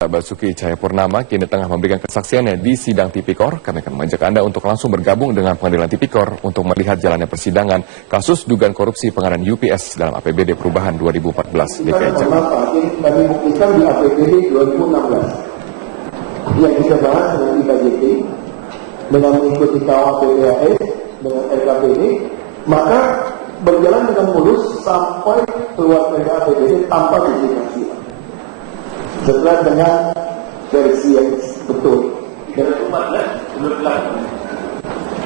Basuki Cahayapurnama kini tengah memberikan kesaksiannya di sidang Tipikor. Kami akan mengajak Anda untuk langsung bergabung dengan pengadilan Tipikor untuk melihat jalannya persidangan kasus dugaan korupsi pengadaan UPS dalam APBD Perubahan 2014 DKI Jakarta. Kami buktikan di APBD 2016 yang kita bahas dengan IKJP, dengan mengikuti KUHP-PAS, dengan RKPD, maka berjalan dengan mulus sampai keluar dari APBD tanpa verifikasi. Setelah dengan versi yang betul. Dan 2014 belum dilakukan.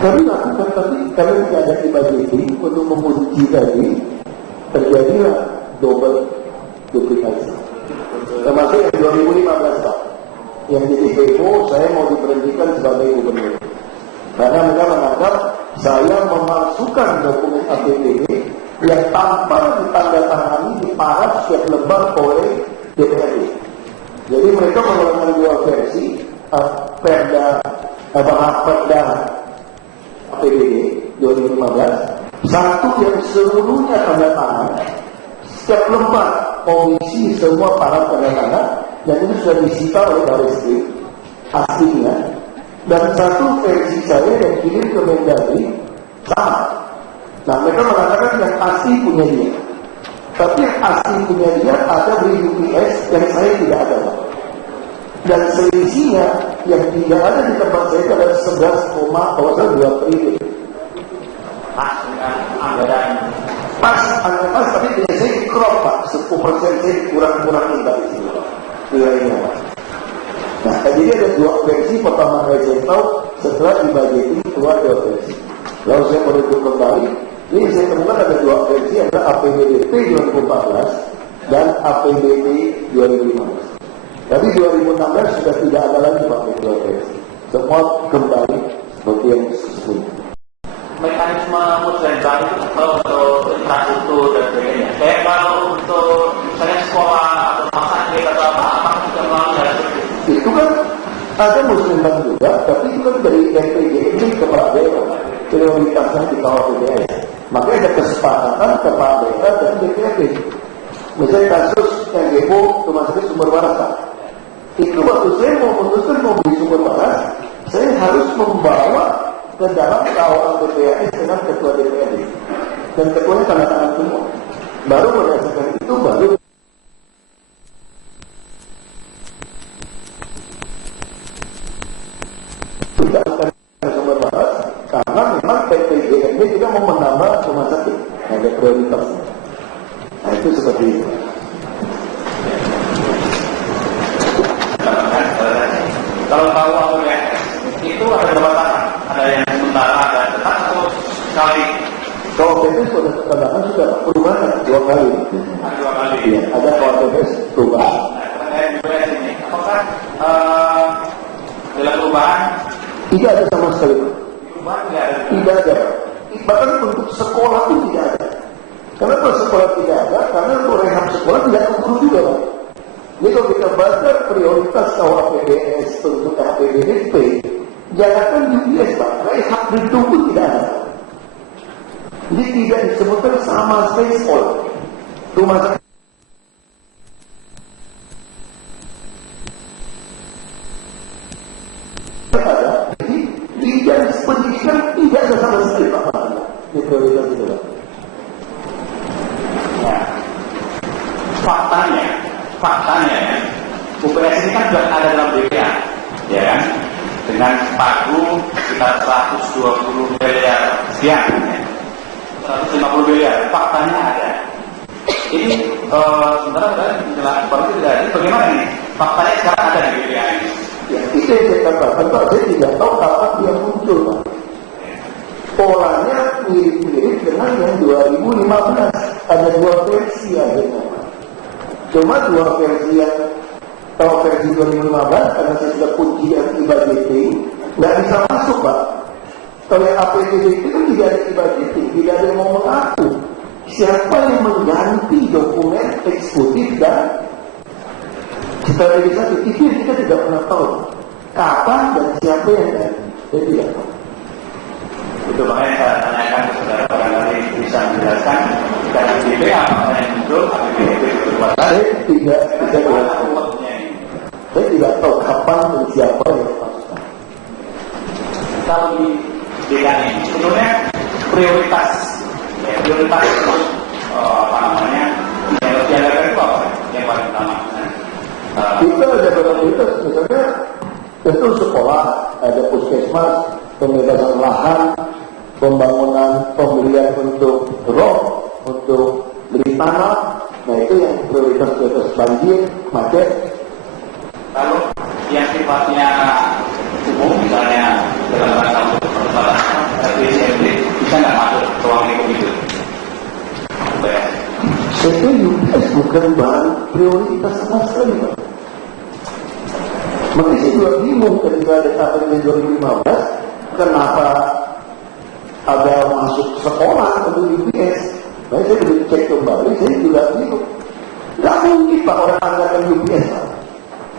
Kami lakukan, tapi kami tidak ada IKJP untuk menguji tadi, terjadilah double duplikasi. Termasuk yang 2015 Pak, yang jadi heboh, saya mau diberhentikan sebagai gubernur. Karena mereka menganggap saya memasukkan dokumen APBD yang tanpa ditandatangani diparaf setiap lembar oleh DPRD. Jadi mereka mengeluarkan dua versi Perda APBD 2015, satu yang seluruhnya tanda tangan, setiap lembar komisi semua para tanda tangan, dan itu sudah disita oleh Barreskrim aslinya, dan satu versi saya yang kirim ke Mendagri sama. Nah mereka mengatakan yang asli punya dia, tapi yang asli punya dia ada beri UPS yang saya tidak ada. Dan selisihnya yang tidak ada di tempat saya itu adalah 11,2 triliun. Pas dengan anggaran. Pas tapi biasanya di crop Pak, 10% saya kurang-kurangin dari sini nilainya Pak. Nah jadi ada dua versi, pertama kali saya tahu setelah dibagi keluar dua versi. Lalu saya merujuk kembali, ini saya temukan ada dua versi, ada APBDP 2014 dan APBD 2015. Tapi 2016 sudah tidak ada lagi pakai dua versi. Semua kembali seperti yang sesungguhnya. Mekanisme musrenbang itu untuk infrastruktur dan sebagainya. Kayak kalau untuk misalnya sekolah atau rumah sakit atau apa sudah melalui hal seperti itu. Itu kan ada musrenbang juga, tapi itu kan dari RPJMD kepala daerah. Prioritasnya di KUHP-PAS. Makanya ada kesepakatan kepala daerah dan DPRD. Misalnya kasus yang heboh rumah sakit Sumber Waras. Itu waktu saya mau memutuskan mau beli Sumber Waras, saya harus membawa ke dalam KUHP-PAS dengan ketua DPRD. Dan ketuanya tanda tangan semua. Baru berdasarkan itu baru tidak akan Sumber Waras, karena memang PPJMD juga mau menambah rumah sakit. Ada prioritasnya. Nah itu seperti itu. Kalau tahu APBD itu ada berapa tahap? Ada yang sementara, ada yang tetap atau sekali? Kalau PPS sudah terkadang sudah perubahan dua kali. Ada dua kali. Iya, ada PPS perubahan. Nah, terkait UPS ini, apakah dalam perubahan? Tidak ada sama sekali. Perubahan tidak ada. Tidak ada. Bahkan untuk sekolah pun tidak ada. Kenapa sekolah tidak ada? Karena untuk rehab sekolah tidak keburu juga Pak. Jadi kalau kita baca prioritas KUHP-PAS untuk APBDP, jangankan UPS Pak, rehab gedung pun tidak ada. Jadi tidak disebutkan sama sekali sekolah. Rumah sakit ada. Jadi tidak pendidikan tidak ada sama sekali Pak. Ini prioritas itu Pak. Nah, faktanya ya, UPS ini kan sudah ada dalam BPA, ya kan? Dengan pagu sekitar 120 miliar sekian, ya. 150 miliar, faktanya ada. Ini sementara menjelaskan baru tidak ada. Bagaimana ini? Faktanya sekarang ada di BPA ini. Ya, itu yang saya katakan Pak, saya tidak tahu kapan dia muncul Pak. Polanya mirip-mirip dengan yang 2015, ada dua versi akhirnya. Cuma dua versi yang tahu versi 2015 karena saya sudah kunci yang IKJP nggak bisa masuk Pak. Kalau yang APBD itu kan tidak ada IKJP, tidak ada yang mau mengaku siapa yang mengganti dokumen eksekutif dan sterilisasi. Itu yang kita tidak pernah tahu kapan dan siapa yang ganti. Saya tidak tahu. Itu makanya saya tanyakan ke saudara barangkali bisa menjelaskan dari BPA apa yang muncul APBD 2014. Saya tidak tidak tahu kapan dan siapa yang masukkan. Kalau di DKI sebetulnya prioritas untuk apa namanya diadakan itu apa yang paling utama? Kita ada prioritas, misalnya tentu sekolah, ada puskesmas, pembebasan lahan, pembangunan, pembelian untuk roh, untuk beli tanah. Nah itu yang prioritas banjir, macet. Lalu yang sifatnya umum, misalnya dalam rangka untuk persoalan RPSMD, bisa nggak masuk ruang lingkup itu? Itu UPS bukan bahan prioritas sama sekali, Pak. Makanya saya juga bingung ketika ada KPD 2015, kenapa ada masuk sekolah untuk UPS. Nah, saya sudah cek kembali, saya juga bingung. Nggak mungkin Pak orang anggaran UPS, Pak.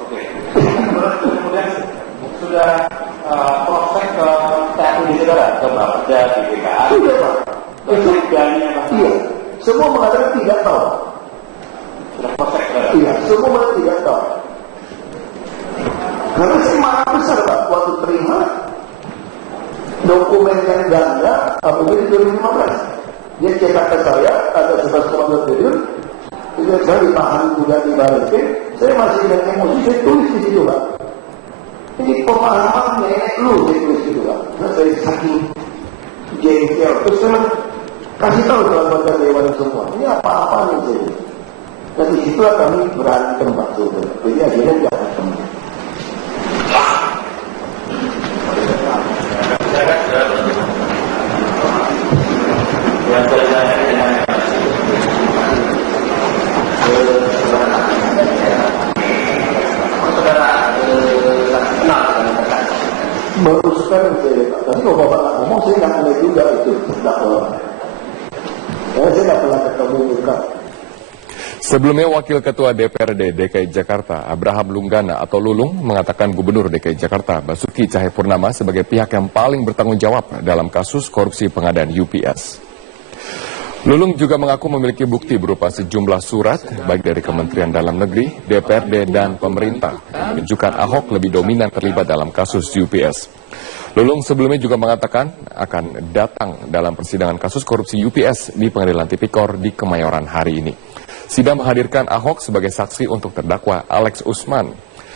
Oke. Kemudian sudah proses ke TNI di saudara, ke Bapeda, di BKA. Sudah, Pak. Itu Ganya, Pak. iya. Semua mengatakan tidak tahu. Sudah proses ke. Iya, semua mengatakan tidak tahu. Karena saya marah besar, Pak, waktu terima dokumen yang ganda APBD 2015. Dia cetak ke saya, ada 11,2 triliun. Kemudian saya ditahan juga di Barreskrim. Saya masih dengan emosi, saya tulis di situ, Pak. Ini pemahaman nenek lu, saya tulis di situ, Pak. Nah, saya saking jengkel. Terus saya kasih tahu ke anggota dewan semua. Ini apa-apa nih, saya. Dan di situlah kami berantem, Pak. Jadi akhirnya jangan ketemu. Baru sekarang saya lihat, tapi kalau Bapak nggak ngomong, saya nggak mulai juga itu terdakwa. Saya nggak pernah ketemu muka. Sebelumnya, Wakil Ketua DPRD DKI Jakarta, Abraham Lunggana atau Lulung, mengatakan Gubernur DKI Jakarta, Basuki Cahayapurnama, sebagai pihak yang paling bertanggung jawab dalam kasus korupsi pengadaan UPS. Lulung juga mengaku memiliki bukti berupa sejumlah surat, baik dari Kementerian Dalam Negeri, DPRD, dan pemerintah, yang menunjukkan Ahok lebih dominan terlibat dalam kasus UPS. Lulung sebelumnya juga mengatakan akan datang dalam persidangan kasus korupsi UPS di Pengadilan Tipikor di Kemayoran hari ini. Sidang menghadirkan Ahok sebagai saksi untuk terdakwa Alex Usman.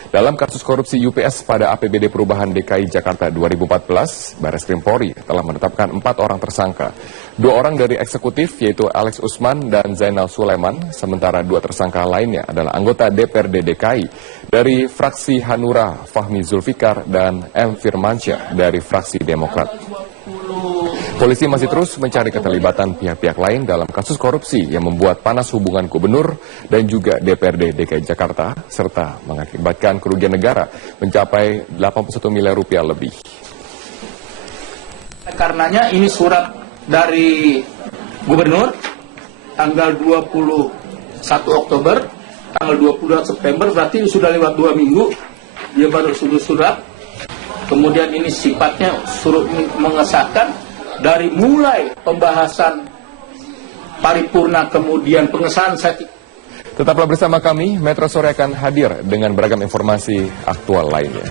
Dalam kasus korupsi UPS pada APBD Perubahan DKI Jakarta 2014, Barreskrim Polri telah menetapkan 4 orang tersangka. 2 orang dari eksekutif, yaitu Alex Usman dan Zainal Sulaiman, sementara 2 tersangka lainnya adalah anggota DPRD DKI dari fraksi Hanura, Fahmi Zulfikar, dan M. Firmansyah dari fraksi Demokrat. Polisi masih terus mencari keterlibatan pihak-pihak lain dalam kasus korupsi yang membuat panas hubungan gubernur dan juga DPRD DKI Jakarta, serta mengakibatkan kerugian negara mencapai 81 miliar rupiah lebih. Karenanya ini surat dari gubernur tanggal 21 Oktober, tanggal 22 September, berarti sudah lewat 2 minggu, dia baru surat. Kemudian ini sifatnya suruh mengesahkan dari mulai pembahasan paripurna kemudian pengesahan Tetaplah bersama kami, Metro Sore akan hadir dengan beragam informasi aktual lainnya.